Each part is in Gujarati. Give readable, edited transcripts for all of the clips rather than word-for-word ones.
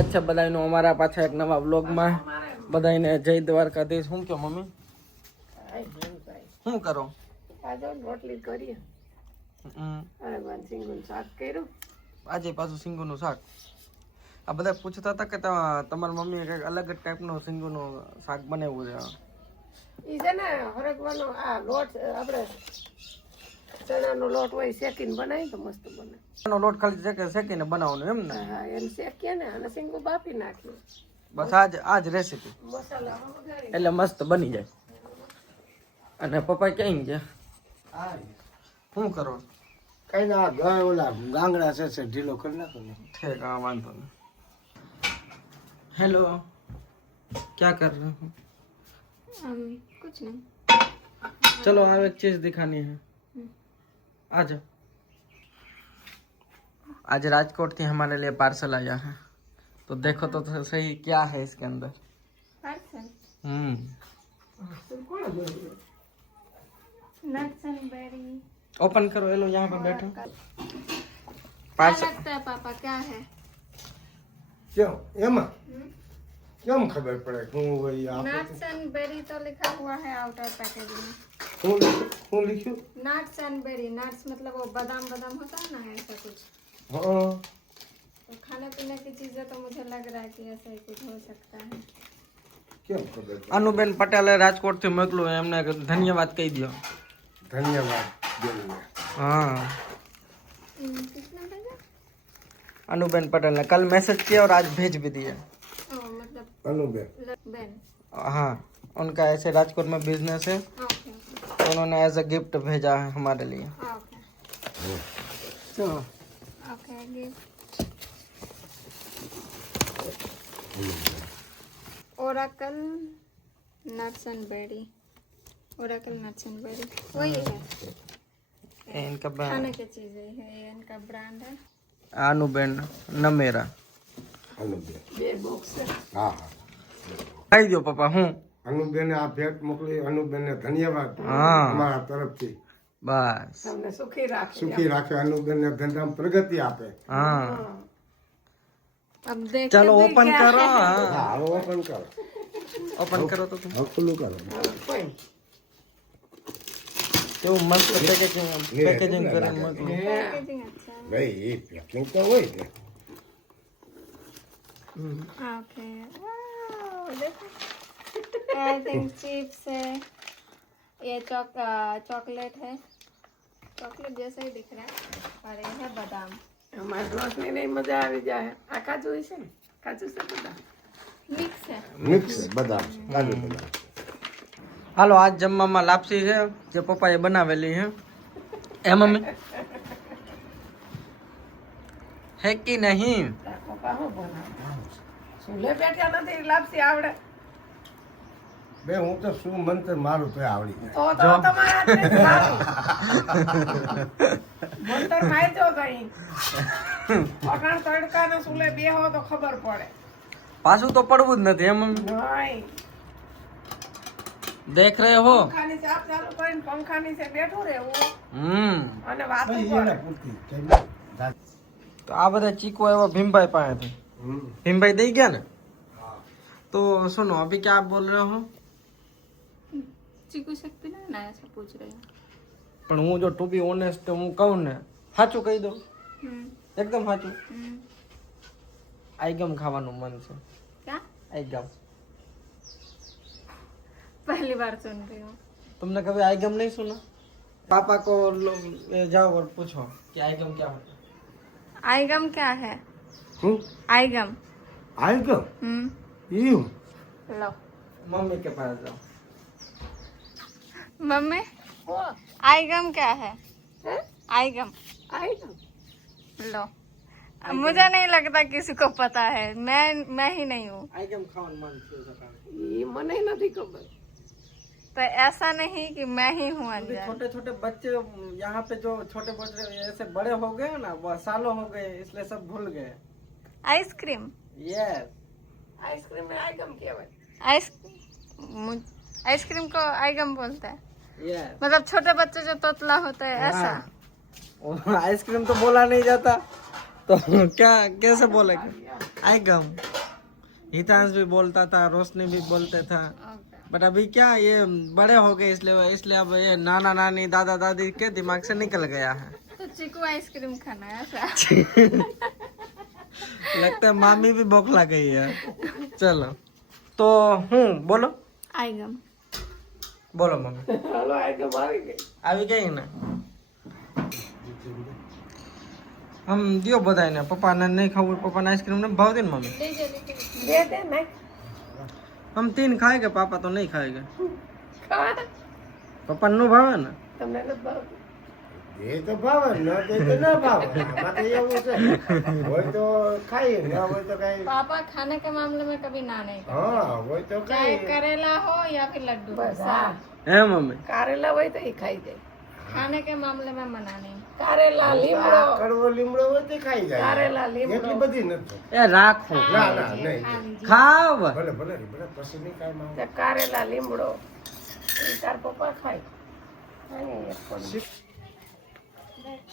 સ્વાગત છે બધાનું અમારા પાછા એક નવા વ્લોગમાં. બધાને જય દ્વારકાધીશ. શું કહો મમ્મી? શું કરો? રોટલી કરીએ. સિંગુનું શાક કર્યું. આજે પાછું સિંગુનું શાક. આ બધા પૂછતા હતા કે તમારી મમ્મીએ કંઈક અલગ જ ટાઈપનું સિંગુનું શાક બનાવ્યું છે. ઈ છે ને હરગવાનો આ લોટ આપણે ચણાનો લોટ હોય શેકીને બનાવી તો મસ્ત બને. એનો લોટ ખાલી શેકીને બનાવવાનો એમ ને? હા એને શેકીએ ને અને સિંગુ બાફી નાખીએ. બસ આજ રેસીપી મસાલા વઘારી એટલે મસ્ત બની જાય. અને પપ્પા ક્યાં ગયા? શું કરો? કઈ ના ગયા ઓલા ગાંગડા છે ઢીલો કરી નાખો ને. ઠીક, હા વાંધો નહીં. हेलो, क्या कर रहे हो? कुछ नहीं. चलो आप एक चीज दिखानी है. आ जाओ. आज राजकोट थी हमारे लिए पार्सल आया है, तो देखो तो सही क्या है इसके अंदर. Parcel nuts and berry. Open करो. ये लो यहाँ पर बैठो. क्या पार्सल लगता है पापा क्या है? क्यों एमा કેમ ખબર પડે શું હોય આ? नट्स एंड बेरी तो लिखा हुआ है आउटर पैकेज में. શું લખ્યું? Nuts and berry. नट्स मतलब वो बादाम बादाम होता है ना, ऐसा कुछ. હા तो खाने पीने की चीजें तो मुझे लग रहा है कि ऐसा ही कुछ हो सकता है. કેમ ખબર પડે? અનુબેન પટેલે રાજકોટ થી મોકલું, એમને ધન્યવાદ કહી દો. ધન્યવાદ બેનને. हाँ, किसने भेजा? अनुबेन पटेल ने कल मैसेज किया और आज भेज भी दिया. मतलब અનુબેન बेन. हाँ, उनका ऐसे राजकोट में बिजनेस है, ओके तो उन्होंने एज अ गिफ्ट भेजा है हमारे लिए. ओके तो okay gift. Oracle nuts and berry. Oracle nuts and berry वही है. इनका खाने की चीजें है, ये इनका ब्रांड है. अनुबेन नमेरा. અનુબેન બે બોક્સ છે. હા હા ખાઈ દો પપ્પા. હું અનુબેને આ ભેટ મોકલી. અનુબેનને ધન્યવાદ હા. અમારા તરફથી. બસ. તમને સુખી રાખે. સુખી રાખે. અનુબેનને ધંધામાં પ્રગતિ આપે. हाँ, अब देख चलो ओपन करो. हाँ, હા હવે ઓપન કરો. ओपन करो तो तुम. હવે ખુલ્લું કરો. કોઈ કેવું મસ્ત પેકેજિંગ કરીને મોકલું. पैकेजिंग अच्छा है. ભાઈ એ પેકિંગ તો હોય ને. ओके वाओ देखो. आई थिंक चिप्स है. ये चॉकलेट है. चॉकलेट जैसा ही दिख रहा है. और ये है बादाम. અમારી રોટલી નહીં મજા આવી જાય. આ કાજુ છે ને, કાજુ છે બધા. मिक्स है. મિક્સ બદામ કાજુ બદામ. હાલો, આજ જમવામાં લાપસી છે જે પપ્પાએ બનાવેલી છે. એ મમ્મી હે કે નહીં? તારા પપ્પા શું બનાવે? ચૂલે બેઠા નથી લાપસી આવડે બે હું તો શું મંતર મારું તો આવડી જાય. તો તમારા હાથે સારું. મંતર મારજો કઈ. અટાણ તડકાને ચૂલે બેહો તો ખબર પડે. પાછું તો પડવું જ નથી. એમ મમ્મી નહીં દેખ રહે હો. પંખાની ચાપ ચાલુ કરીને પંખા નીચે બેઠું રહેવું અને વાતો ભાઈ કરે. એને પૂરતી કઈ ના. તો આ બધા ચીકુ આવ્યા ભીમભાઈ પાસેથી. ભીમભાઈ દઈ ગયા ને? तो सुनो, अभी क्या आप बोल रहे हो? चीकू शक्ति ना ऐसा पूछ रहे हैं. પણ હું જો ટુ બી ઓનેસ્ટ હું કહું ને, સાચું કહી દઉં, એકદમ સાચું. આઈગમ ખાવાનું મન છે. क्या? आइगम. पहली बार सुन रही हूँ. तुमने कभी आइगम नहीं सुना? पापा को जाओ और पूछो कि आइगम क्या होता है. आइगम क्या है? आइगम. આઈગમ ઈમ लो मम्मी के पास जाओ. मम्मी आइगम क्या है? आइगम આવી જાઓ. लो. मुझे नहीं लगता किसी को पता है. मैं ही नहीं हूँ. आइगम खावन मन છે સકાળે. ઈ મને નથી ખબર. तो ऐसा नहीं कि मैं ही हूँ अभी अंदर. छोटे छोटे बच्चे यहाँ पे जो छोटे बच्चे ऐसे बड़े हो गए ना, वो सालों हो गए, इसलिए सब भूल गए. आइसक्रीम. यस. આઈસ્ક્રીમ ને આઈગમ કહેવાય. आइसक्रीम को आइगम बोलते हैं. यस. मतलब छोटे बच्चे जो तोतला होते हैं ऐसा. आइसक्रीम तो बोला नहीं जाता, तो क्या कैसे बोलेगा? आइगम. हितांश भी बोलता था, रोशनी भी बोलते था, ओके बट अभी क्या ये बड़े हो गए इसलिए अब ये नाना नानी दादा दादी के दिमाग से निकल गया है। तो चीकू आइसक्रीम खाना है ऐसा। लगता है मामी भी बौखला गई है। चलो तो बोलो आएगा बोलो मम्मी। હાલો આગળ મારી ગઈ આવી ગઈ ને हम दियो बताए ना पप्पा ने नहीं खाऊ पप्पा ने आइसक्रीम नहीं भाव दी ना मम्मी। દે દે નાખ हम 3 खाएंगे पापा तो नहीं खाएंगे। ખા पप्पा नो भावे ना તમને નથી ભાવતું એ તો ભાવે ન દે તો ના ભાવે આમાં તો એવું છે હોય તો ખાઈએ ન હોય તો કઈ पापा खाने के मामले में कभी ना नहीं करते, હા હોય તો चाहे કઈ करेला हो या फिर लड्डू हो, બસ હા है मम्मी। કારેલા હોય તો એ ખાઈ જાય खाने के मामले में मना नहीं। કારેલા લીમડો આ કડવો લીમડો હોય તો ખાઈ જાય કારેલા લીમડો એટલી બધી નથી ए राखो ના ના નહીં खाओ ભલે ભલે ભલે પછી નહીં કાંઈ માં તે કારેલા લીમડો એ તાર પપ્પા ખાય ખાય એક પણ.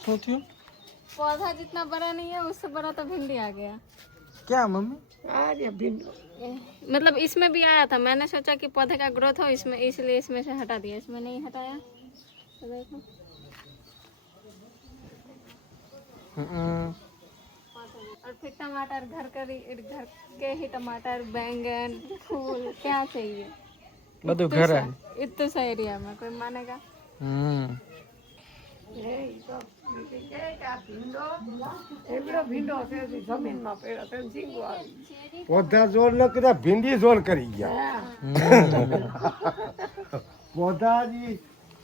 શું થયું पौधा जितना बड़ा नहीं है उससे बड़ा तो भिंडी आ गया। क्या मम्मी। આ જે ભીંડો मतलब इसमें भी आया था, मैंने सोचा कि पौधे का ग्रोथ हो इसमें, इसलिए इसमें से हटा दिया, इसमें नहीं हटाया तो देखो। और फिर टमाटर घर के ही टमाटर, बैंगन, फूल क्या चाहिए બધું ઘરે। इतने सा एरिया में कोई मानेगा। લે ઈ તો બીજી કે આ ભીંડો એવડો ભીંડો છે જે જમીનમાં પડ્યો તો ઝીંગો આવી પોધા જોર ન કર્યા ભીંડી જોર કરી ગયા પોધા જી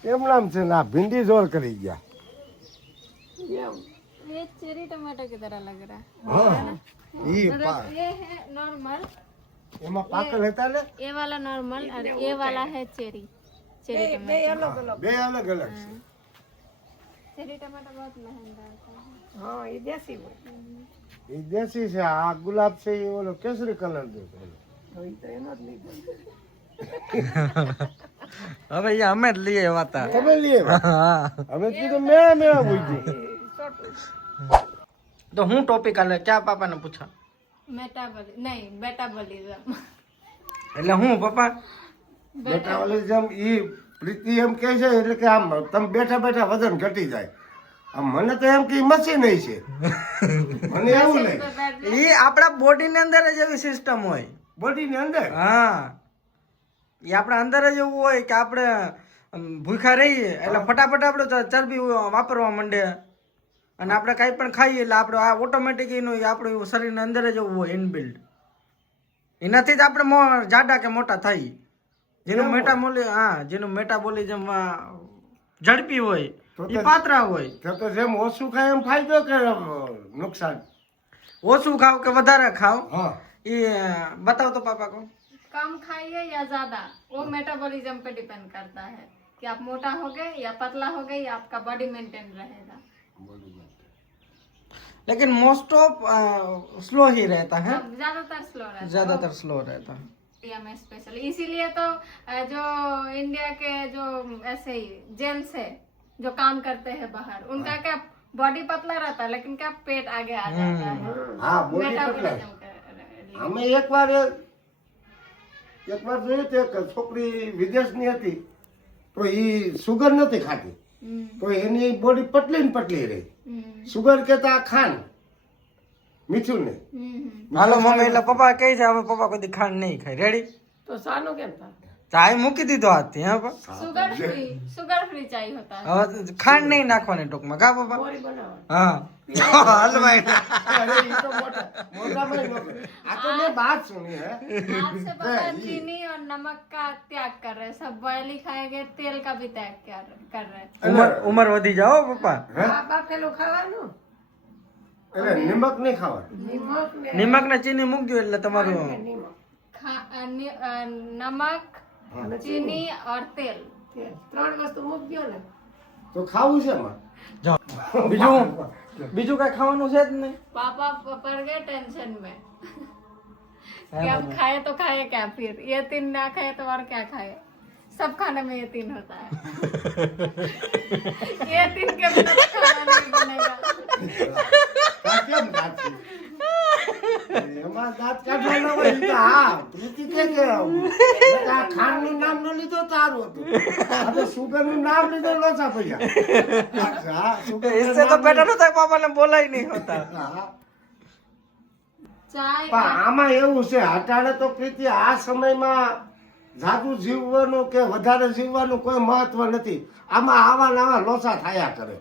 એમ નામ છે ને આ ભીંડી જોર કરી ગયા એમ ये चेरी टमाटर की तरह लग रहा है। હા ઈ मतलब ये है नॉर्मल, એમાં પાકલ હતા ને ये वाला नॉर्मल और ये वाला है चेरी બે टमाटर। અલગ અલગ બે અલગ અલગ છે चेरी टमाटर बहुत महंगा होता है। હા એ દેશી હોય એ દેશી છે આ ગુલાબ છે એ ઓલો કેસરી કલર દે છે તો ઈ તો એનો જ લીધો હવે ये हमें लिए वाता। તમે લઈએ અમે કીધું મેં પૂછ્યું એ છોટું तो हूँ टॉपिक आले क्या पापा ने पूछा नहीं मेटाबॉलिज्म। એટલે હું પપ્પા બેટા ઓલી જેમ ઈ પ્રીતિ એમ કહે છે એટલે કે આમ તમે બેઠા બેઠા વજન ઘટી જાય આમ મને તો એમ કે ઈ મશીન છે મને એવું નહીં એ આપણા બોડી ની અંદર જ એવી સિસ્ટમ હોય। બોડી ની અંદર હા એ આપણા અંદર જ એવું હોય કે આપણે ભૂખા રહીએ એટલે ફટાફટ આપણે ચરબી વાપરવા માંડે અને આપણે કાંઈ પણ ખાઈએ એટલે આપણે આ ઓટોમેટિક એનું આપણું શરીરના અંદર જ એવું હોય ઇનબિલ્ડ। એનાથી જ આપણે જાડા કે મોટા થાય। જેનું મેટાબોલિઝમ ઝડપી હોય એ પાતળા હોય। તો જેમ ઓછું ખાય એમ ફાયદો કે નુકસાન ઓછું ખાવ કે વધારે ખાવ હા એ बताओ तो पापा को। कम खाइए या ज्यादा, वो मेटाबॉलिज्म पे डिपेंड करता है कि आप मोटा हो गए या पतला हो गए या आपका बॉडी मेंटेन रहेगा। लेकिन मोस्ट ऑफ स्लो ही रहता है, ज्यादातर स्लो रहता है ज्यादातर स्लो रहता है। इंडिया में स्पेशली, इसीलिए तो जो इंडिया के जो ऐसे ही जेंट्स है जो काम करते हैं बाहर, उनका क्या बॉडी पतला रहता है लेकिन क्या पेट आगे आ जाता है હા બોડી પતલા मेटाबॉलिज्म के लिए। અમે એકવાર જોયું તો એક છોકરી વિદેશની હતી તો ઈ સુગર નથી ખાતી તો એની બોડી પતલી ને પતલી રહી સુગર કેતા ખાંડ મીઠું નહીં હાલો મમ્મી એટલે પપ્પા કહે છે હવે પપ્પા કોઈ ખાંડ નહીં ખાય। રેડી તો સાનું કેમ થાય ચાય મૂકી દીધો હાથથી। હા शुगर फ्री चाहिए होता है। હવે ખાંડ નહીં નાખવાની ટૂંકમાં કા પપ્પા। મોરી બનાવવાની હા હલવાઈ અરે ઈ તો મોટામાં ન કરે. આ તો મેં બાત સુની હે आज से पता चीनी और नमक का त्याग कर रहे हैं, सब बॉयल ही खाएंगे, तेल का भी त्याग कर रहे हैं। ઉંમર વધી જાઓ પપ્પા। આ બાફેલું ખાવાનું એટલે નિમક નહીં ખાવાનું નિમક ને નિમક ને ચીની મૂકજો એટલે તમારું નિમક नमक, चीनी और तेल। તે ત્રણ વસ્તુ મૂકજો ને તો ખાવું છે એમાં જાઓ બીજું કઈ ખાવાનું છે જ નહીં। पापा पड़ गए टेंशन में कि अब खाए तो खाए क्या, फिर ये 3 ना खाए तो और क्या खाए। सब खाने में ये 3 होता है। ये 3 के बिना तो खाना नहीं बनेगा। આ કેમ નાખી? એમાં દાંત કાઢવાના હોય ઈ તો હા પ્રીતિ કે આ ખાંડનું નામ ન લીધો તારું હતું આ તો સુગરનું નામ લીધો લોચા પૈયા હા સુગર इससे तो बेटर होता है पापा ने बोला ही नहीं होता હા ચાય પણ આમાં એવું છે અટાણે તો પ્રીતિ આ સમયમાં જાદુ જીવવાનું કે વધારે જીવવાનું કોઈ મહત્વ નથી આમાં આવા નવા લોચા થયા કરે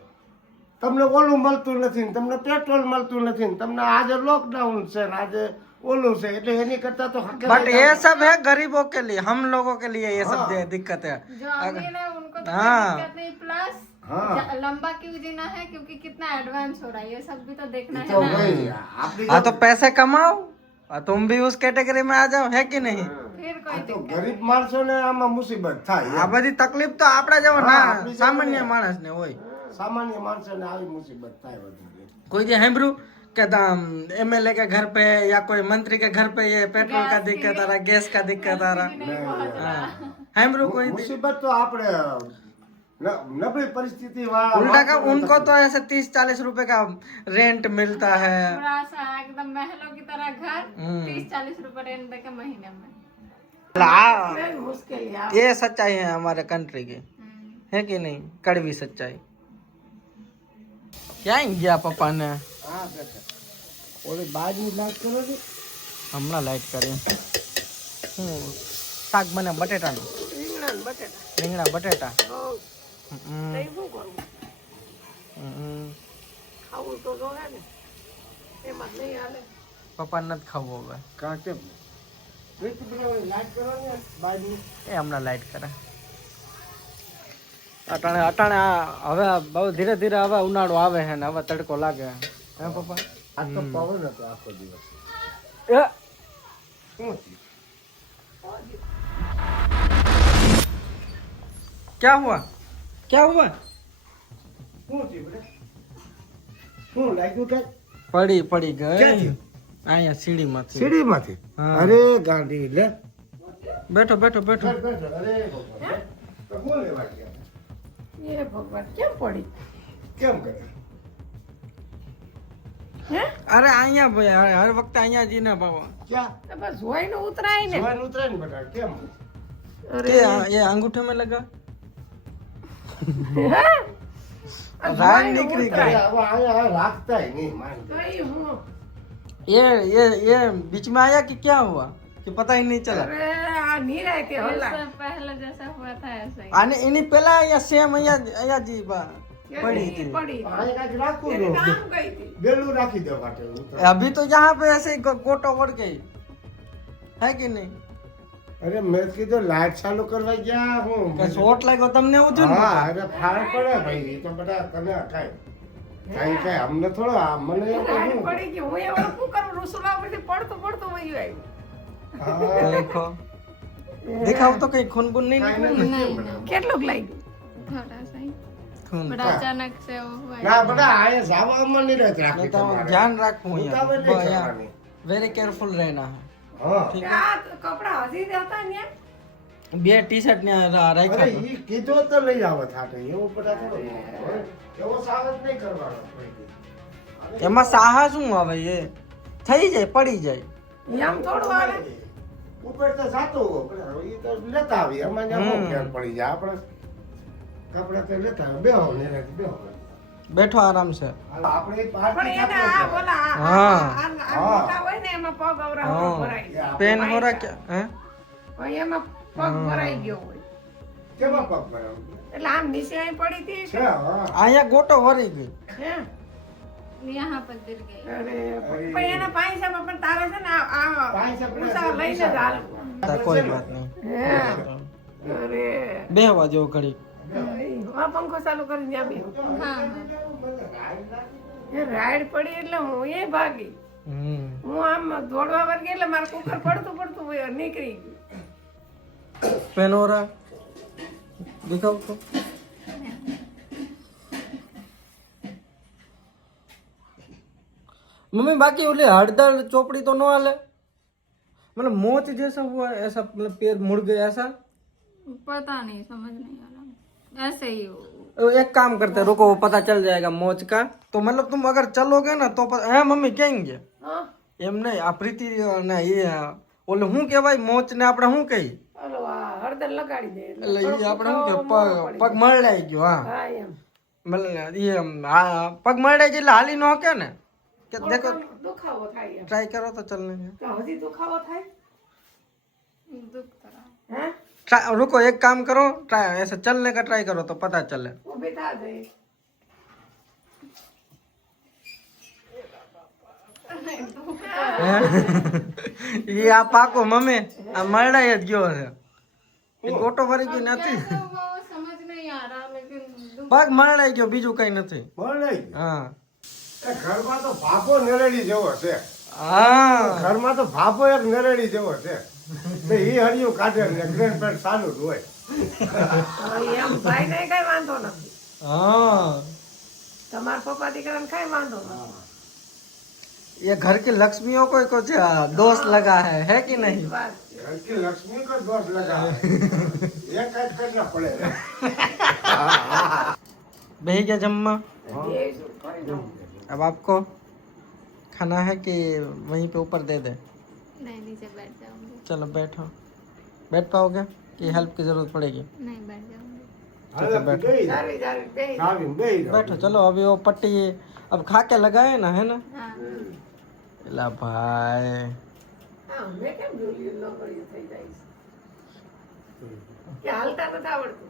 તમને ઓલું મળતું નથી ને તમને પેટ્રોલ મળતું નથી ને તમને આજે લોકડાઉન છે ને આજે ઓલું છે એટલે એની કરતા તો बट હકેલાઈ ये सब है गरीबों के लिए हम लोगों के लिए ये सब दिक्कत है जो अमीर है उनको तो हाँ। कोई दिक्कत नहीं प्लस हाँ। लंबा क्यों जीना है क्योंकि कितना एडवांस हो रहा है ये सब भी तो देखना તો है ना वही આપણી हाँ तो पैसे कमाओ तुम भी उस कैटेगरी में आ जाओ है कि नहीं फिर આ कोई તો ગરીબ માણસોને આમાં મુસીબત થાય આ બધી તકલીફ તો આપડા જેવા હા, ના આપણી સામાન્ય જેવા માણસ ને હોય સામાન્ય માણસોને આવી મુસીબત થાય વધારે कोई जे हेम्ब्रू કે एमएलए के घर पे या कोई मंत्री के घर पे ये पेट्रोल का दिक्कत आ रहा गैस का दिक्कत आ रहा हेम्ब्रू कोई मुसीबत तो આપણે नबળી परिस्थिति वाला उल्टा का उनको तो ऐसे 30-40 रुपए का रेंट मिलता है पूरा सा एकदम महलों की तरह घर 30-40 रुपए रेंट देके महीने में મુશ્કેલી ये सच्चाई है हमारे कंट्री की है कि नहीं कड़वी सच्चाई क्या गया पापा ने હા બેટા ઓલી બાજુ નાખ કરો ને હમણાં લાઈટ કરી હું શાક બને બટેટાનું રીંગણા ને બટેટા રીંગણા બટેટા હોવ, હમ, તઈ શું કરવું હમ. ખાવું તો જોવે ને એમાં જ નહીં હાલે પપ્પા નથી ખાવું હવે કા કેમ બેટી પેલો લાઈટ કરો ને બાજુ એ હમણાં લાઈટ કરે અટાણે અટાણે હવે બહુ ધીરે ધીરે હવે ઉનાળો આવે છે ને હવે તડકો લાગે હે પપ્પા આ તો પવન હતો આખો દિવસ એ શું થયું? क्या हुआ क्या हुआ શું થયું બેટા શું લાગ્યું કઈ પડી પડી ગઈ ક્યાંથી? અહીંયા સીડીમાંથી સીડીમાંથી હા. અરે ગાંડી લે બેઠો બેઠો બેઠો બેઠ, બેઠ. અરે ભગવાન. તો કોણ લેવા ગયા? એ ભગવાન કેમ પડી કેમ કરે હે અરે અહીંયા ભાઈ હર વખતે અહીંયા જ ને બાબા ક્યાં તો બસ જોઈને ઉતરાય ને જવાન ઉતરે ને બેટા કેમ તે ये अंगूठे में लगा હે? આ रान જોઈને निकली ઉતરાય. गई હવે અહીંયા રાખતાય નહીં માન તઈ હું ये बीच में आया कि क्या हुआ कि पता ही नहीं चला અરે આ નિરાય કે હલા इससे पहले जैसा हुआ था ऐसा ही आने इन्हीं पहला અહીંયા સેમ અહીંયા જી બા पड़ी थी પડી અહીંયા કાંઈક રાખવું એની દો નામ ગઈ હતી બેલું રાખી દો માટે ઉતરે. अभी तो यहाँ पे ऐसे ही गोटो पड़ गई है कि नहीं અરે મેં કીધું લાઈટ ચાલુ કરવા ગયા હું કે શોર્ટ લાગ્યો તમને એવું થયું ને હા અરે ફાળ પડે ભાઈ એ તો બધા તને કાંઈ કાંઈ અમને થોડો આ મને એમ તો રાડ શું? પડી ગઈ હું એવા શું કરું રસોડા પરથી પડતું પડતું વયું આવ્યું હા, देखो दिखाओ तो कहीं खून बून नहीं કાંઈ निकला નથી नहीं, બેટા. કેટલું લાગ્યું थोड़ा सा ही खून बड़ा अचानक से वो हुआ ના બેટા અહીંયા જાવામાં નહીં રહેત રાખી तो તમારે. ध्यान रखो ઉતાવળ નહીં કરવાની. वेरी केयरफुल रहना है હા ठीक આ કપડા હજી જ હતા ને બે ટી શર્ટ ને રાખ્યા અરે ઈ કીધું તો લઈ આવો થાટે એવું બધા થોડો એવો સાહસ નહીં કરવાનો કોઈથી. એમાં સાહસ શું આવે એ થઈ જાય પડી જાય એમ થોડું આવે ઉપર તો જાતું હોય, પણ હવે ઈ તો લેતા આવી એમાં જ્યાં બહુ ફેર પડી જાય આપણે કપડા તો લેતા આવે બેહો ને એનાથી બેહો બેઠો આરામ છે હાલ આપણે એક પણ પાર્ટી એને આ બોલા હા. આ મોટા હોય ને એમાં પગ અવરાવો ભરાઈ જાય. પેન મોરા કે હે પણ એમાં પગ ભરાઈ ગયો હોય કેવા પગ ભરાવ એટલે આમ નીચે અહીં પડી હતી છે હા અહીંયા ગોટો વરી ગઈ હે यहाँ पर गिर गई અરે પણ એના પૈસામાં પણ તારે છે ને આ પાંચ આપણે ઉષા લઈને જ હાલવું. કોઈ વાત નહીં હે અરે બેહવા જેવો ઘડી આ પંખો ચાલુ કરીને ત્યાં બેહો. हाँ એ રાઈડ પડી એટલે હું એ ભાગી હમ હું આમ દોડવા વર્ગી એટલે મારું કુકર પડતું પડતું નીકળી ગયું पेन हो रहा है दिखाओ तो मम्मी बाकी बोले हड़दड़ चोपड़ी तो न हाले मतलब मोच जैसा हुआ है, ऐसा मतलब पैर मुड़ गया ऐसा पता नहीं समझ नहीं आ रहा ऐसे ही हो एक काम करते हैं, रुको वो पता चल जाएगा मोच का तो मतलब तुम अगर चलोगे ना तो है मम्मी कहेंगे હા એમ નહીં આ પ્રીતિ ને એ ઓલું શું કહેવાય મોચ ને આપણે શું કહી ઓલો આ હળદર લગાડી દે એટલે એ થોડોક આપણે શું કે દુખાવો મોળો પગ પડી મળાઈ ગયો હા જાય. હા એમ પગ મળાઈ જાય એટલે હાલી ન કે ને કે થોડોક દેખો આમ દુખાવો થાય એમ ટ્રાય કરો તો ચલ ને તો હજી દુખાવો થાય दुख रहा હે रुको एक काम करो ट्राई ऐसे चलने का ट्राई करो तो पता चले ઊભી થા દે ये આ પાકો મમ્મી આ મળાઈ જ ગયો છે એ ગોટો ભરી ગઈ નથી तो वो समझ नहीं आ रहा लेकिन दुख પગ મળાઈ ગયો બીજું કઈ નથી મળે હા એ ઘરમાં તો ભાપો નરેડી જેવો છે હા ઘરમાં તો ભાપો એક નરેડી જેવો છે તો ઈ હળિયું કાઢે ને ગ્રેન્ડ પેન્ટ ચાલુ જ હોય હવે એમ ભાઈ ને કઈ વાંધો નથી हाँ તમારા પપ્પા દીકરાને કઈ વાંધો નથી ये घर की लक्ष्मियों को कुछ दोष लगा है कि नहीं બસ घर की लक्ष्मी को दोष लगा है। ये कैद करना पड़ेगा बही गया जम्मा એ શું કરી દઉં अब आपको खाना है कि वहीं पे ऊपर दे दे नहीं नीचे बैठ जाऊंगी चलो बैठो बैठ पाओगे कि हेल्प की जरूरत पड़ेगी नहीं बैठ जाऊंगी हाल बैठो। बेही જાવી જાવી બેહી જાવ. जावी बेही बैठो चलो अभी वो पट्टी अब खा के लगाए ना है ना हाँ ला भाई હા મેં કેમ જોયું ન કર્યું થઈ જાય છે કે હાલતા નથી આવડતું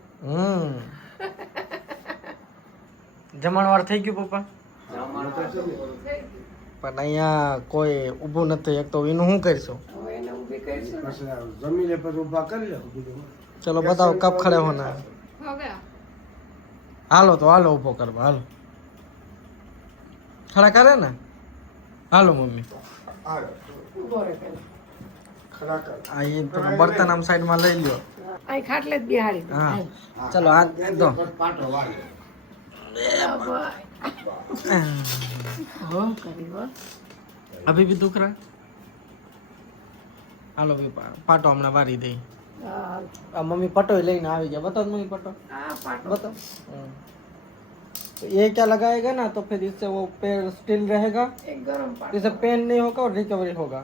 જમણવાર થઈ ગયું પપ્પા જમવાનું તો પૂરું થઈ ગયું. પણ અહીંયા કોઈ ઊભું નથી એક તો એનું શું કરશું હવે એને ઊભી કરીશું ને. પછી જમીને પછી ઊભા કરી લે બીજું ચલો बताओ कब खड़े होना है हो गया हालो तो हालो ऊभो करवा हालो खड़ा करे ना हालो मम्मी હાલો ઊભો રહે પેલા. ખરા કર આ એ પેલો બર્તન આમ સાઈડ માં લઈ લ્યો અહીં ખાટલે જ બિહાડી દે. હા ચલો હાથ દો પાટો વાળે હો કરી હો. अभी भी दुख रहा हालो भी पाटो हमણાં વારી દઈ હા, આ મમ્મી પટો લઈને આવી ગયા बताओ मम्मी पटो આ પાટો. बताओ तो ये क्या लगाएगा ना तो फिर इससे वो पैर स्टिल रहेगा એક ગરમ પાટો. इससे पेन नहीं होगा और रिकवरी होगा